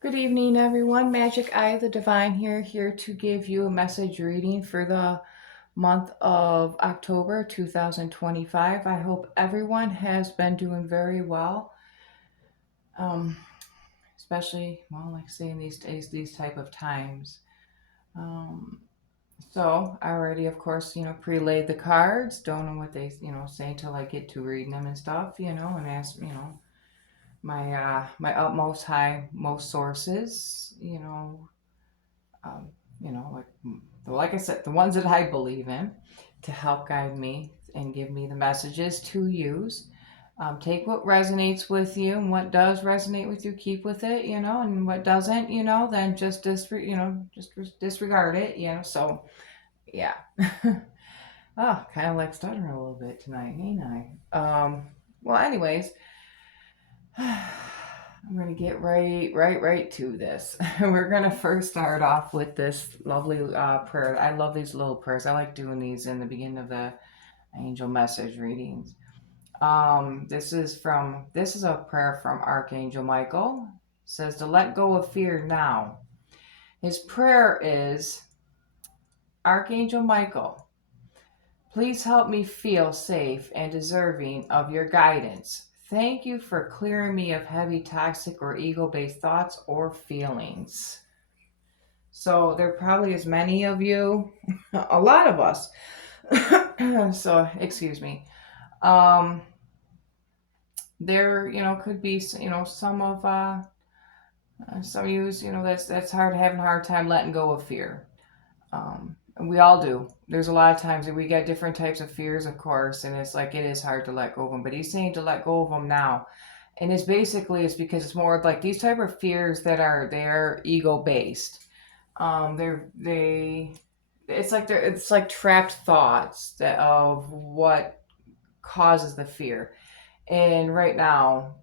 Good evening, everyone. Magic Eye of the Divine here to give you a message reading for the month of October 2025. I hope everyone has been doing very well, um, especially, well, like I say, in these days, these type of times. Um, so I already, of course, pre-laid the cards. Don't know what they, say until I get to reading them and stuff, and ask, my utmost high most sources, um, like I said, the ones that I believe in to help guide me and give me the messages to use. Take what resonates with you, and what does resonate with you, keep with it, and what doesn't, then just disregard it, So yeah. Oh, kind of like stuttering a little bit tonight, ain't I? Well, anyways, I'm going to get right to this. We're going to first start off with this lovely prayer. I love these little prayers. I like doing these in the beginning of the angel message readings. This is a prayer from Archangel Michael. It says to let go of fear now. His prayer is, Archangel Michael, please help me feel safe and deserving of your guidance. Thank you for clearing me of heavy, toxic, or ego based thoughts or feelings. So, there probably is many of you, a lot of us. So, excuse me. Um, there, could be, some of you, that's hard, having a hard time letting go of fear. And we all do. There's a lot of times that we get different types of fears, of course, and it's like it is hard to let go of them. But he's saying to let go of them now, and it's because it's more like these type of fears that they're ego based. They it's like trapped thoughts that of what causes the fear. And right now,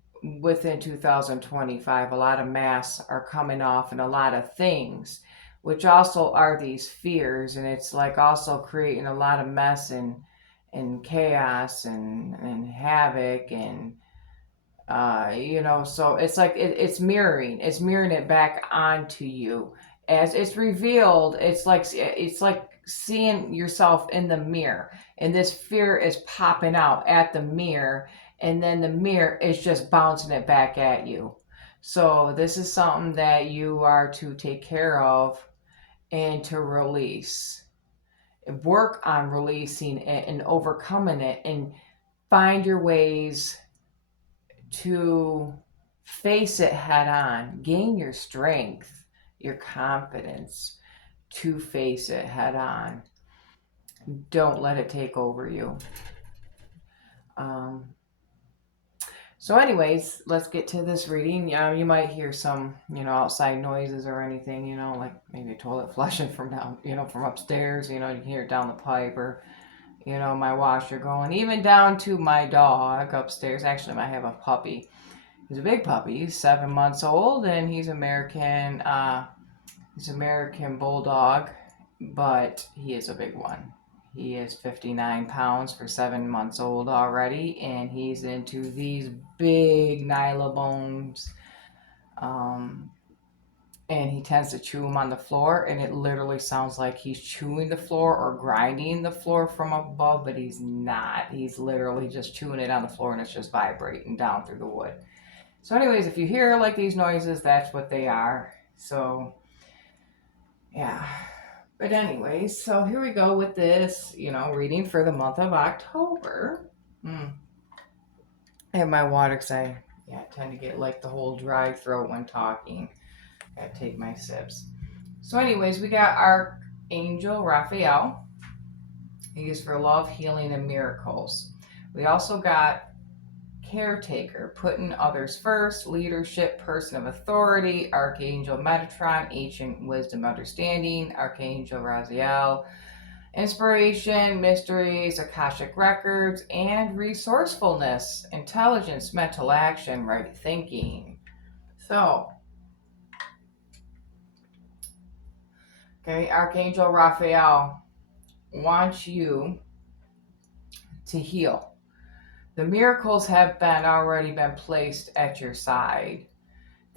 within 2025, a lot of masks are coming off and a lot of things, which also are these fears. And it's like also creating a lot of mess and chaos and havoc. And, so it's like it's mirroring it back onto you. As it's revealed, it's like seeing yourself in the mirror, and this fear is popping out at the mirror, and then the mirror is just bouncing it back at you. So this is something that you are to take care of and to release. Work on releasing it and overcoming it, and find your ways to face it head on. Gain your strength, your confidence to face it head on. Don't let it take over you. Um, so, anyways, let's get to this reading. You might hear some, outside noises or anything, like maybe a toilet flushing from down, from upstairs. You can hear it down the pipe, or, my washer going, even down to my dog upstairs. Actually, I have a puppy. He's a big puppy. He's 7 months old, and he's American. He's American Bulldog, but he is a big one. He is 59 pounds for 7 months old already, and he's into these big nylabones. And he tends to chew them on the floor, and it literally sounds like he's chewing the floor or grinding the floor from above, but he's not. He's literally just chewing it on the floor, and it's just vibrating down through the wood. So, anyways, if you hear like these noises, that's what they are. So, yeah. But anyways, so here we go with this, reading for the month of October. I have my water because I tend to get like the whole dry throat when talking. Gotta take my sips. So, anyways, we got Archangel Raphael. He is for love, healing, and miracles. We also got caretaker, putting others first, leadership, person of authority, Archangel Metatron, ancient wisdom, understanding, Archangel Raziel, inspiration, mysteries, Akashic records, and resourcefulness, intelligence, mental action, right thinking. So, okay, Archangel Raphael wants you to heal. The miracles have already been placed at your side.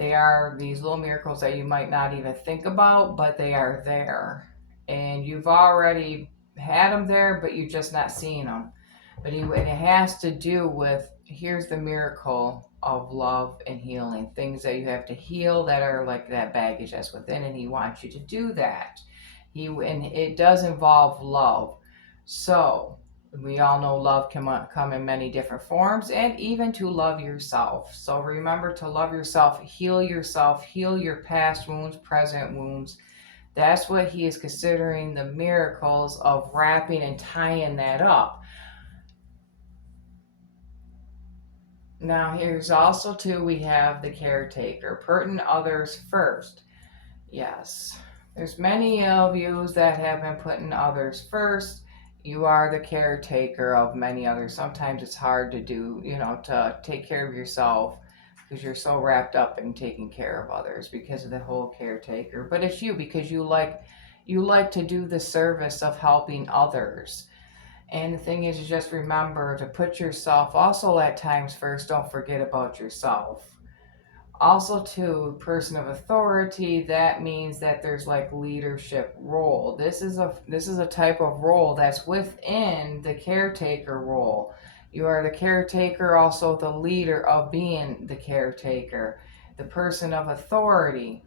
They are these little miracles that you might not even think about, but they are there. And you've already had them there, but you're just not seeing them. And it has to do with, here's the miracle of love and healing. Things that you have to heal that are like that baggage that's within, and he wants you to do that. And it does involve love. So we all know love can come in many different forms, and even to love yourself. So remember to love yourself, heal your past wounds, present wounds. That's what he is considering the miracles of wrapping and tying that up. Now, here's also too, we have the caretaker, putting others first. Yes. There's many of you that have been putting others first. You are the caretaker of many others. Sometimes it's hard to do, to take care of yourself because you're so wrapped up in taking care of others because of the whole caretaker. But it's you because you like to do the service of helping others. And the thing is, you just remember to put yourself also at times first. Don't forget about yourself. Also to person of authority, that means that there's like leadership role. This is a type of role that's within the caretaker role. You are the caretaker, also the leader of being the caretaker, the person of authority.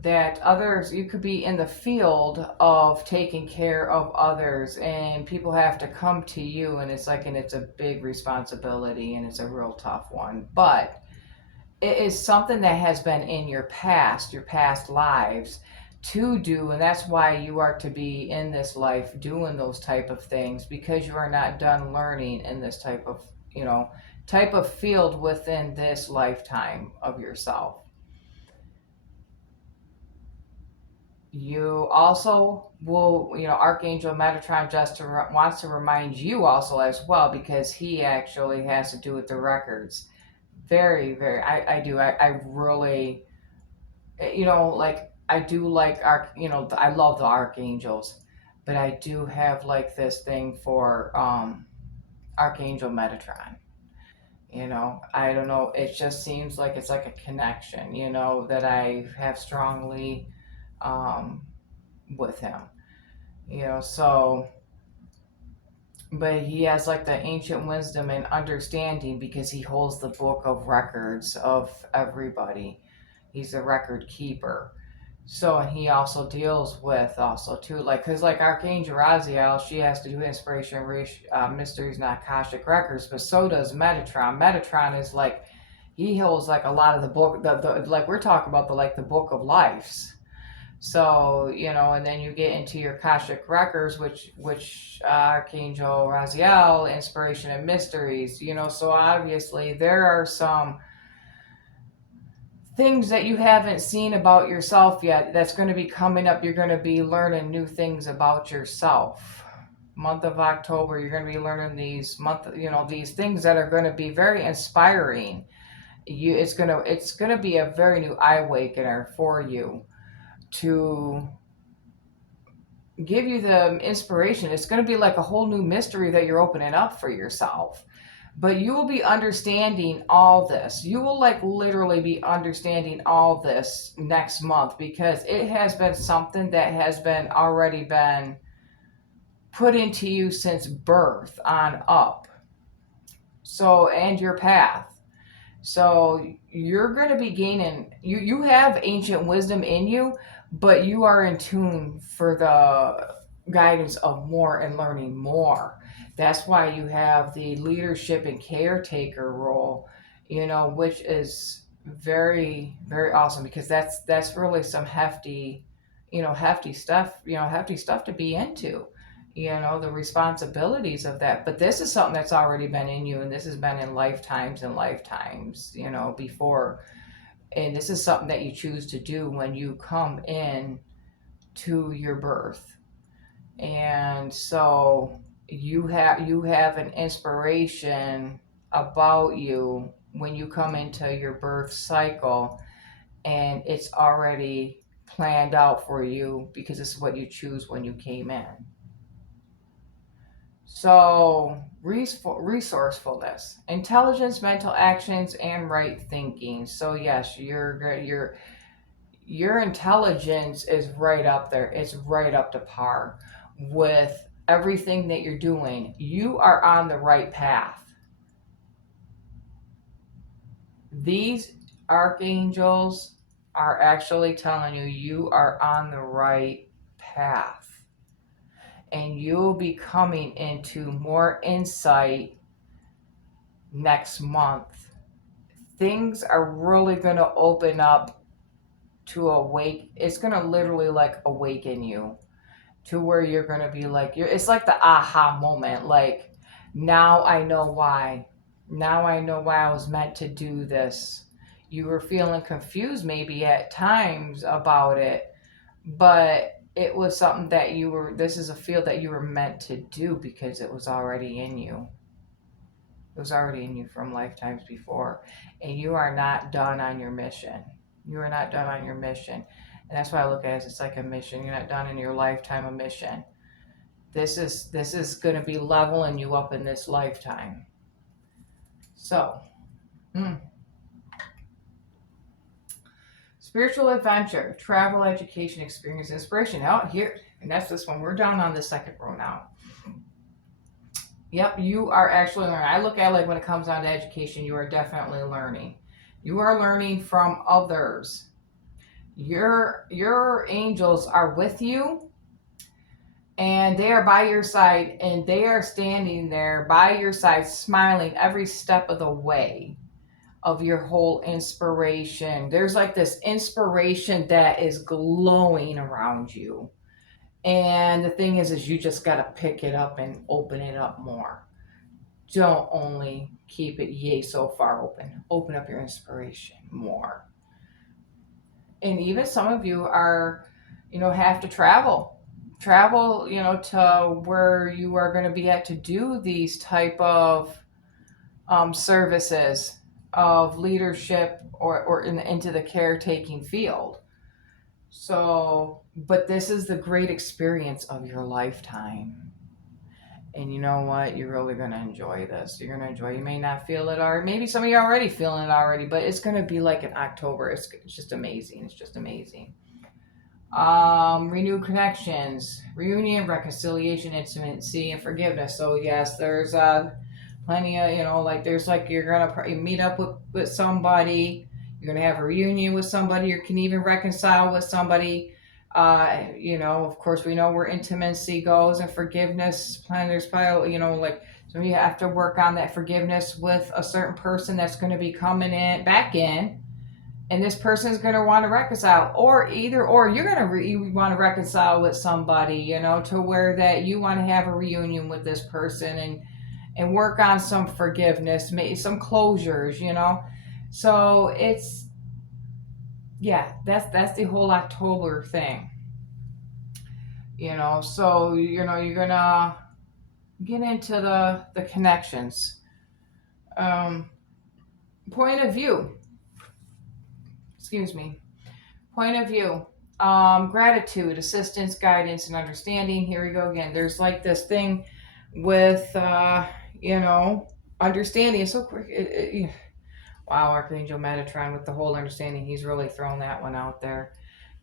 That others, you could be in the field of taking care of others, and people have to come to you, and it's a big responsibility, and it's a real tough one, but it is something that has been in your past lives to do, and that's why you are to be in this life doing those type of things, because you are not done learning in this type of field within this lifetime of yourself. You also will, Archangel Metatron just wants to remind you also as well, because he actually has to do with the records. Very, very, I do. I really, like I do like I love the archangels, but I do have like this thing for Archangel Metatron. I don't know. It just seems like it's like a connection. That I have strongly um, with him. So. But he has like the ancient wisdom and understanding because he holds the book of records of everybody. He's a record keeper. So, and he also deals with also too, like, because like Archangel Raziel, she has to do inspiration, mysteries, and Akashic records, but so does Metatron. Metatron is like, he holds like a lot of the book, the like we're talking about the like the book of lives. So, and then you get into your Akashic records, which Archangel Raziel, inspiration and mysteries. So obviously there are some things that you haven't seen about yourself yet that's going to be coming up. You're going to be learning new things about yourself. Month of October, you're going to be learning these things that are going to be very inspiring. It's going to be a very new eye awakener for you to give you the inspiration. It's going to be like a whole new mystery that you're opening up for yourself. But you will be understanding all this. You will like literally be understanding all this next month, because it has been something that has been already been put into you since birth on up. So, and your path. So you're going to be gaining, you have ancient wisdom in you, but you are in tune for the guidance of more and learning more. That's why you have the leadership and caretaker role, which is very, very awesome, because that's really some hefty stuff to be into. The responsibilities of that. But this is something that's already been in you, and this has been in lifetimes and lifetimes, before. And this is something that you choose to do when you come in to your birth. And so you have an inspiration about you when you come into your birth cycle, and it's already planned out for you because this is what you choose when you came in. So, resourcefulness, intelligence, mental actions, and right thinking. So, yes, your intelligence is right up there. It's right up to par with everything that you're doing. You are on the right path. These archangels are actually telling you you are on the right path, and you'll be coming into more insight next month. Things are really going to open up to awake. It's going to literally like awaken you to where you're going to be like, it's like the aha moment. Like, now I know why. Now I know why I was meant to do this. You were feeling confused maybe at times about it, but it was something that this is a field that you were meant to do because it was already in you. It was already in you from lifetimes before. And you are not done on your mission. You are not done on your mission. And that's why I look at it as it's like a mission. You're not done in your lifetime of mission. This is going to be leveling you up in this lifetime. So, mm, spiritual adventure, travel, education, experience, inspiration. Out here, and that's this one. We're down on the second row now. Yep, you are actually learning. I look at it like when it comes down to education, you are definitely learning. You are learning from others. Your angels are with you, and they are by your side, and they are standing there by your side smiling every step of the way of your whole inspiration. There's like this inspiration that is glowing around you. And the thing is you just got to pick it up and open it up more. Don't only keep it yay so far open. Open up your inspiration more. And even some of you are, have to travel, to where you are going to be at to do these type of services of leadership or into the caretaking field. So, but this is the great experience of your lifetime. And you know what? You're really going to enjoy this. You're going to enjoy it. You may not feel it already. Maybe some of you are already feeling it already, but it's going to be like in October. It's just amazing. It's just amazing. Renew connections, reunion, reconciliation, intimacy, and forgiveness. So, yes, there's plenty of, like there's like you're gonna meet up with somebody, you're gonna have a reunion with somebody, you can even reconcile with somebody. Of course we know where intimacy goes and forgiveness plan. There's probably, like, so you have to work on that forgiveness with a certain person that's going to be coming in back in, and this person is going to want to reconcile, or either or you're going to you want to reconcile with somebody, to where that you want to have a reunion with this person and work on some forgiveness, maybe some closures, So it's, yeah, that's the whole October thing, So you're gonna get into the connections. Um, Point of view. Excuse me. Point of view. Gratitude, assistance, guidance, and understanding. Here we go again. There's like this thing with you know understanding. It's so quick. Wow, Archangel Metatron with the whole understanding, he's really thrown that one out there.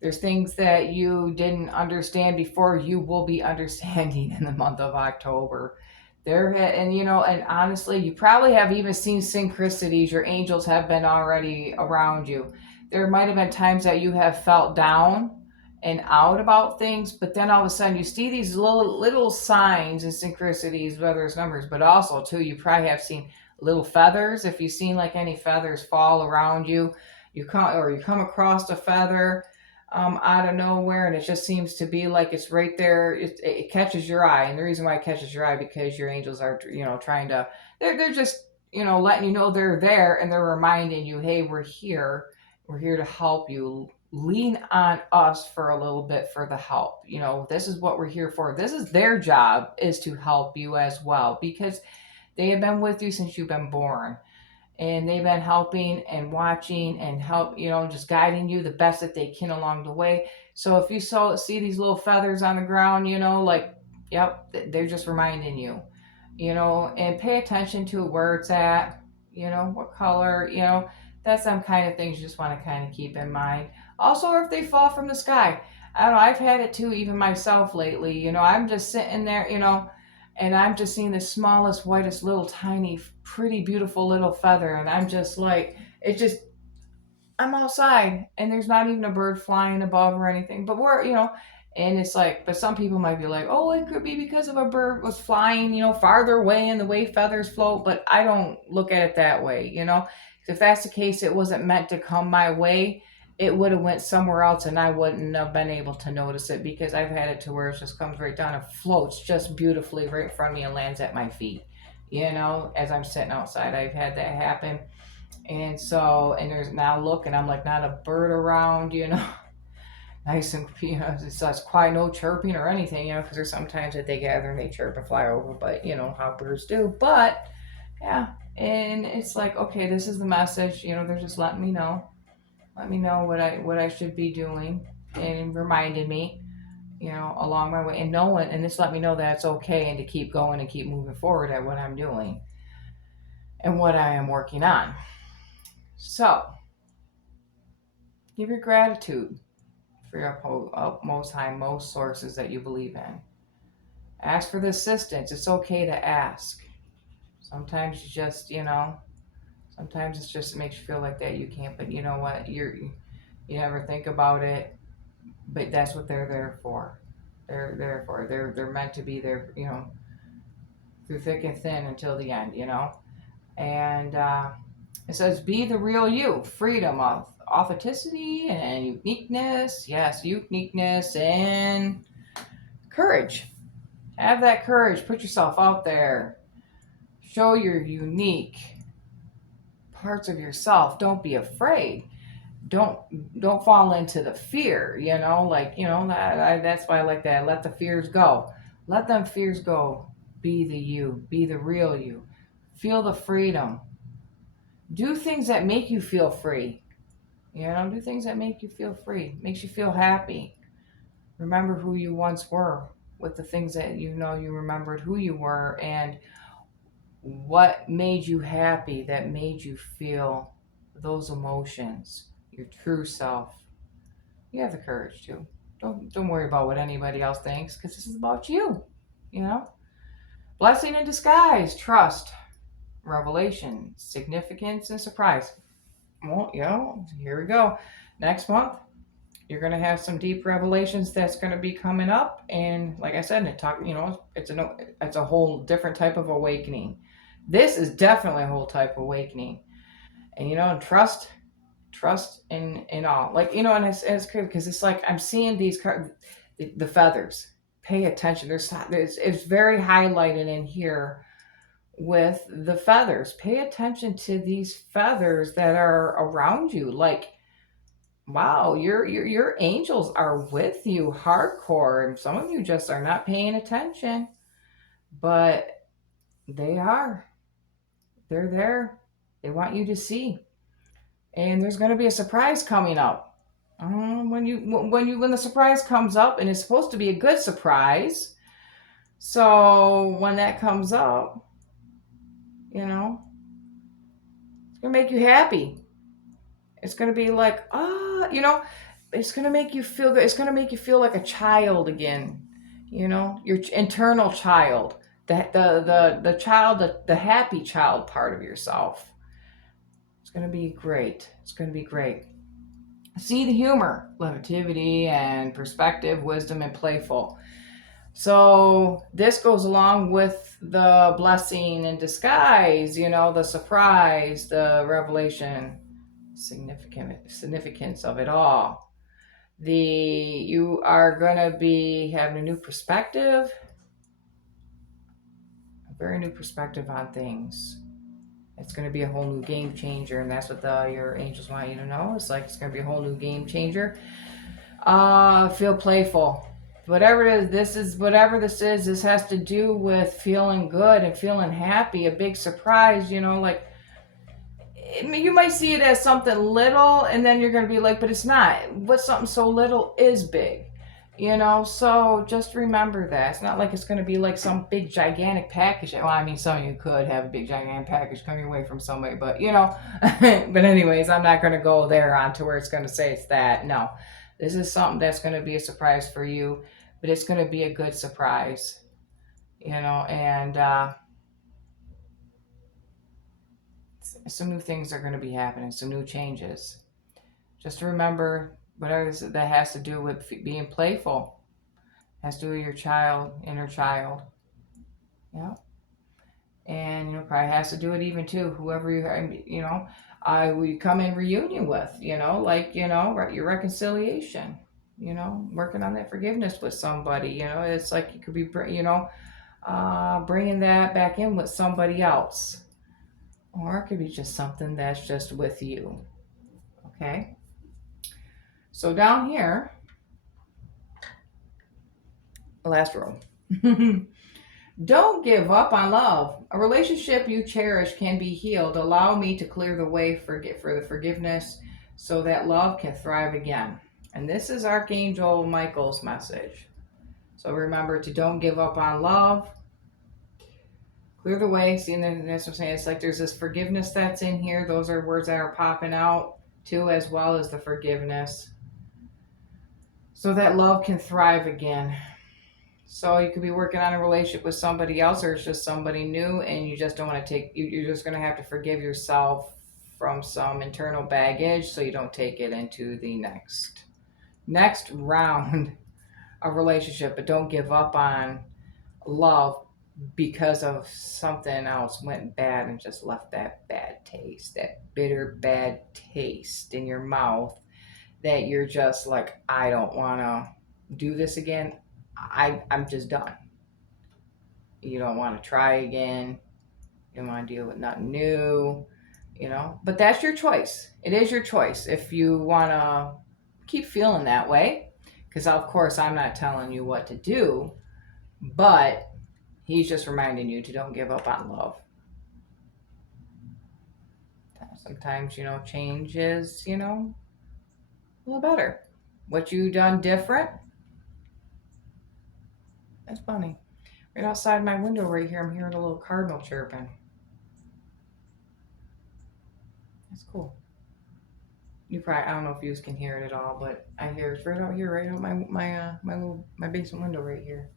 There's things that you didn't understand before you will be understanding in the month of October. And honestly, you probably have even seen synchronicities. Your angels have been already around you. There might have been times that you have felt down and out about things, but then all of a sudden you see these little signs and synchronicities, whether it's numbers, but also too, you probably have seen little feathers. If you've seen like any feathers fall around you, you come across a feather out of nowhere, and it just seems to be like it's right there. It catches your eye, and the reason why it catches your eye because your angels are trying to, they're just letting you know they're there, and they're reminding you, hey, we're here to help you. Lean on us for a little bit for the help. This is what we're here for. This is their job, is to help you as well, because they have been with you since you've been born, and they've been helping and watching and just guiding you the best that they can along the way. So if you see these little feathers on the ground, like, yep, they're just reminding you. and pay attention to where it's at, what color, that's some kind of things you just want to kind of keep in mind. Also, if they fall from the sky, I don't know, I've had it too, even myself lately, I'm just sitting there, and I'm just seeing the smallest, whitest, little tiny, pretty, beautiful little feather, and I'm just like, it just I'm outside and there's not even a bird flying above or anything. But and it's like, but some people might be like, oh, it could be because of a bird was flying, farther away and the way feathers float. But I don't look at it that way. If that's the case, it wasn't meant to come my way. It would have went somewhere else and I wouldn't have been able to notice it because I've had it to where it just comes right down and floats just beautifully right in front of me and lands at my feet. As I'm sitting outside, I've had that happen. And so, and there's now look, and I'm like, not a bird around, nice and, it's quiet, no chirping or anything, because there's sometimes that they gather and they chirp and fly over, but how birds do. But yeah, and it's like, okay, this is the message, they're just let me know what I should be doing and reminding me, along my way and knowing, and just let me know that it's okay and to keep going and keep moving forward at what I'm doing and what I am working on. So, give your gratitude for your most high, most sources that you believe in. Ask for the assistance. It's okay to ask. Sometimes sometimes it's just it makes you feel like that you can't, but you know what? You never think about it, but that's what they're there for. They're meant to be there, through thick and thin until the end. And it says, be the real you, freedom of authenticity and uniqueness. Yes, uniqueness and courage. Have that courage. Put yourself out there. Show your unique parts of yourself. Don't be afraid. Don't don't fall into the fear. That's why I like that. Let the fears go. Let them fears go. Be the you. Be the real you. Feel the freedom. Do things that make you feel free. Do things that make you feel free, makes you feel happy. Remember who you once were with the things that you remembered who you were and what made you happy, that made you feel those emotions, your true self. You have the courage to. Don't worry about what anybody else thinks because this is about you. You know? Blessing in disguise, trust, revelation, significance, and surprise. Well, here we go. Next month, you're going to have some deep revelations that's going to be coming up, and like I said, it's a whole different type of awakening. This is definitely a whole type of awakening, and trust in all, and it's good because it's like I'm seeing these the feathers. Pay attention. It's very highlighted in here with the feathers. Pay attention to these feathers that are around you. Like, wow, your angels are with you hardcore, and some of you just are not paying attention, but they are. They're there. They want you to see, and there's going to be a surprise coming up. When the surprise comes up, and it's supposed to be a good surprise, so when that comes up, it's gonna make you happy. It's gonna be like, it's gonna make you feel good. It's gonna make you feel like a child again. Your internal child, the child, the happy child part of yourself. It's gonna be great. It's gonna be great. See the humor, levity, and perspective, wisdom, and playful. So this goes along with the blessing in disguise, the surprise, the revelation, significance of it all. You are going to be having a new perspective, a very new perspective on things. It's going to be a whole new game changer, and that's what your angels want you to know. It's going to be a whole new game changer. Feel playful. Whatever this is, this has to do with feeling good and feeling happy. A big surprise, you might see it as something little, and then you're going to be like, but it's not. What something so little is big. So just remember that. It's not like it's going to be like some big gigantic package. Well, I mean, some of you could have a big gigantic package coming away from somebody, but but anyways, I'm not going to go there on to where it's going to say it's that. No, this is something that's going to be a surprise for you, but it's going to be a good surprise, and some new things are going to be happening, some new changes. Just remember whatever that has to do with being playful, has to do with your child, inner child. Yeah. And probably has to do it even too whoever I we come in reunion with, like your reconciliation, working on that forgiveness with somebody. It's like you could be bringing that back in with somebody else, or it could be just something that's just with you. Okay, so down here, the last row. Don't give up on love. A relationship you cherish can be healed. Allow me to clear the way for the forgiveness so that love can thrive again. And this is Archangel Michael's message. So remember to don't give up on love. Clear the way. See, and that's what I'm saying. It's like there's this forgiveness that's in here. Those are words that are popping out too, as well as the forgiveness. So that love can thrive again. So you could be working on a relationship with somebody else, or it's just somebody new, and you just don't want to you're just going to have to forgive yourself from some internal baggage, so you don't take it into the next round of relationship. But don't give up on love because of something else went bad and just left that bad taste, that bitter bad taste in your mouth. That you're just like, I don't want to do this again. I'm just done. You don't want to try again. You don't want to deal with nothing new, But that's your choice. It is your choice if you want to keep feeling that way. Because, of course, I'm not telling you what to do, but he's just reminding you to don't give up on love. Sometimes, change is, a little better. What you done different? That's funny. Right outside my window right here, I'm hearing a little cardinal chirping. That's cool. You probably I don't know if you can hear it at all, but I hear it's right out here, right out my basement window right here,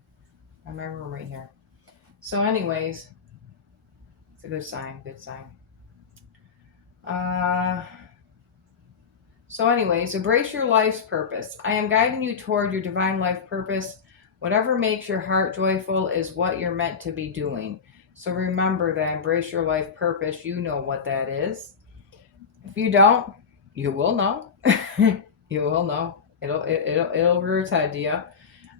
my room right here. So, anyways, it's a good sign. Good sign. Uh, embrace your life's purpose. I am guiding you toward your divine life purpose. Whatever makes your heart joyful is what you're meant to be doing. So remember that embrace your life purpose. You know what that is. If you don't, you will know. You will know. It'll rear its head to you.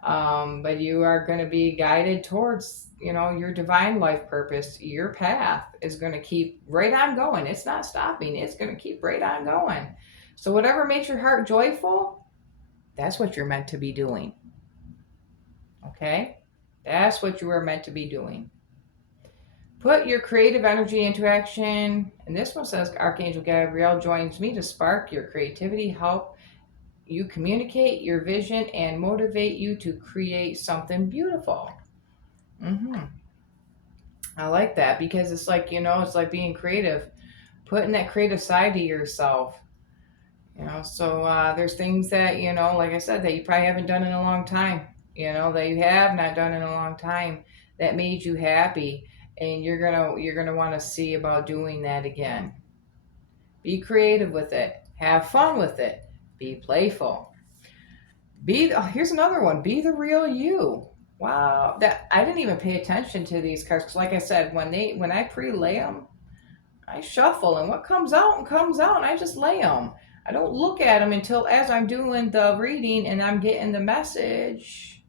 But you are going to be guided towards, your divine life purpose. Your path is going to keep right on going. It's not stopping. It's going to keep right on going. So whatever makes your heart joyful, that's what you're meant to be doing. Okay? That's what you are meant to be doing. Put your creative energy into action. And this one says Archangel Gabriel joins me to spark your creativity, help you communicate your vision, and motivate you to create something beautiful. Mm-hmm. I like that because it's like, it's like being creative, putting that creative side to yourself. So there's things that, like I said, that you probably haven't done in a long time, that you have not done in a long time that made you happy. And you're gonna want to see about doing that again. Be creative with it. Have fun with it. Be playful. Here's another one. Be the real you. Wow, that I didn't even pay attention to these cards because, like I said, when I pre-lay them, I shuffle, and what comes out and comes out, and I just lay them. I don't look at them until as I'm doing the reading and I'm getting the message,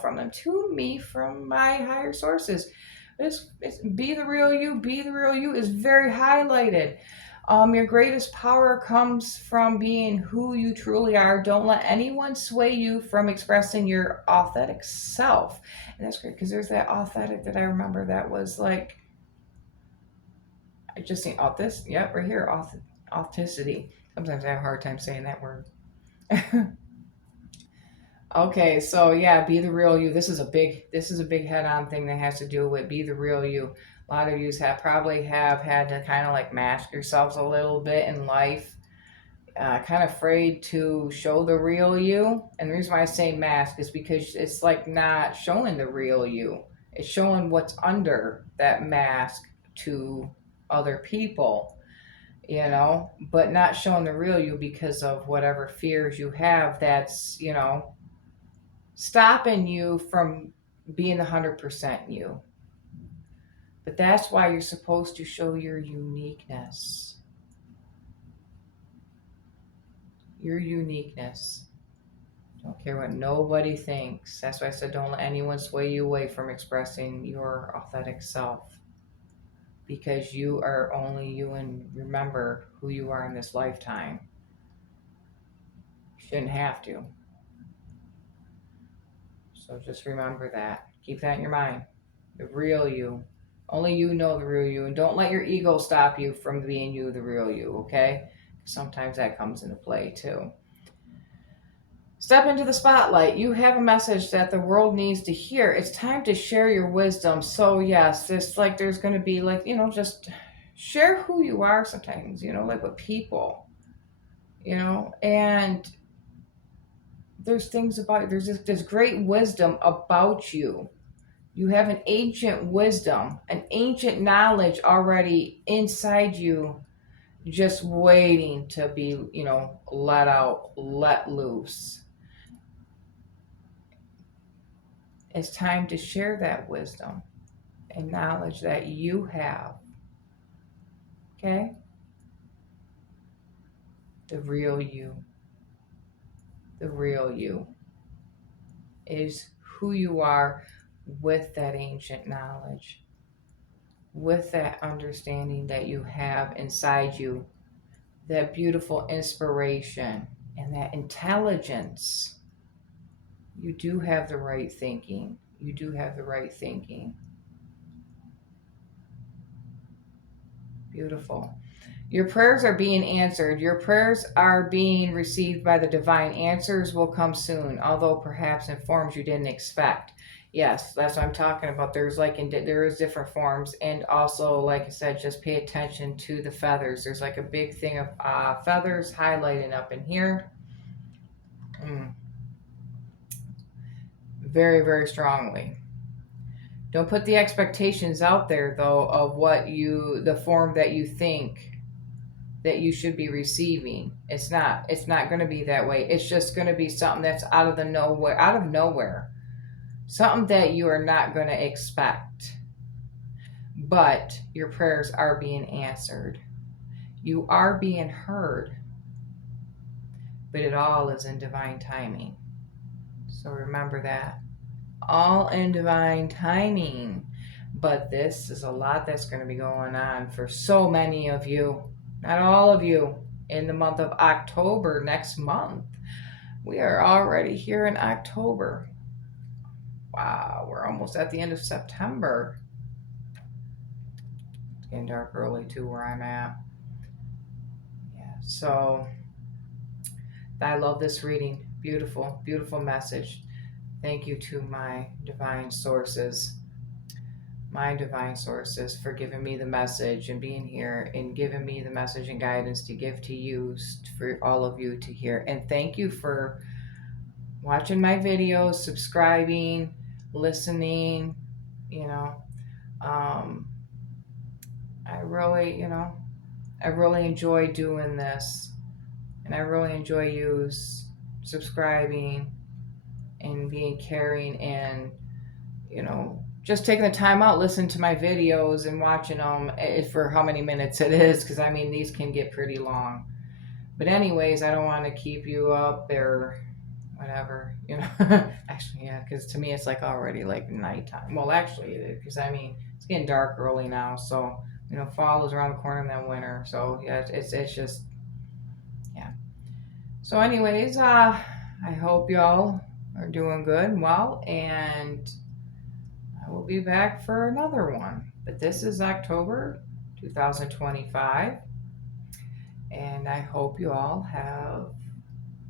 from them to me from my higher sources. It's be the real you. Be the real you is very highlighted. Your greatest power comes from being who you truly are. Don't let anyone sway you from expressing your authentic self. And that's great because there's that authentic that I remember that was like, I just seen authentic. Yep, right here, authenticity. Sometimes I have a hard time saying that word. Okay, so yeah, be the real you. This is a big head-on thing that has to do with be the real you. A lot of you have had to kind of like mask yourselves a little bit in life, kind of afraid to show the real you. And the reason why I say mask is because it's like not showing the real you. It's showing what's under that mask to other people, but not showing the real you because of whatever fears you have that's, stopping you from being the 100% you. But that's why you're supposed to show your uniqueness. Your uniqueness. Don't care what nobody thinks. That's why I said don't let anyone sway you away from expressing your authentic self. Because you are only you, and remember who you are in this lifetime. You shouldn't have to. So just remember that. Keep that in your mind. The real you. Only you know the real you. And don't let your ego stop you from being you, the real you, okay? Sometimes that comes into play too. Step into the spotlight. You have a message that the world needs to hear. It's time to share your wisdom. So, yes, it's like there's going to be like, just share who you are sometimes, like with people, and there's things about, there's this great wisdom about you. You have an ancient wisdom, an ancient knowledge already inside you, just waiting to be, let out, let loose. It's time to share that wisdom and knowledge that you have. Okay? The real you. The real you is who you are with that ancient knowledge, with that understanding that you have inside you, that beautiful inspiration and that intelligence. You do have the right thinking. You do have the right thinking. Beautiful. Your prayers are being answered. Your prayers are being received by the divine. Answers will come soon, although perhaps in forms you didn't expect. Yes, that's what I'm talking about. There is different forms, and also, like I said, just pay attention to the feathers. There's like a big thing of feathers highlighting up in here. Mm, very, very strongly. Don't put the expectations out there though of the form that you think that you should be receiving. It's not going to be that way. It's just going to be something that's out of nowhere. Something that you are not going to expect. But your prayers are being answered. You are being heard. But it all is in divine timing. So remember that. All in divine timing. But this is a lot that's going to be going on for so many of you, not all of you, in the month of October next month. We are already here in October. Wow, we're almost at the end of September. It's getting dark early too where I'm at. Yeah, so I love this reading. Beautiful, beautiful message. Thank you to my divine sources for giving me the message and being here and giving me the message and guidance to give to you, for all of you to hear. And thank you for watching my videos, subscribing, listening. You know, um, I really, I really enjoy doing this, and I really enjoy you subscribing and being caring and just taking the time out, listening to my videos and watching them for how many minutes it is, because I mean, these can get pretty long. But, anyways, I don't want to keep you up or whatever, Actually, yeah, because to me, it's like already like nighttime. Well, actually, it is, because I mean, it's getting dark early now. So, fall is around the corner and then winter. So, yeah, it's just, yeah. So, anyways, I hope y'all are doing good and well, and I will be back for another one. But this is October 2025, and I hope you all have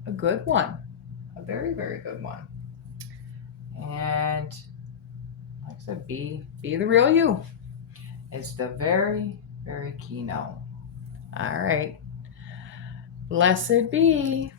a good one. A very, very good one. And like I said, be the real you. It's the very, very key note. All right. Blessed be.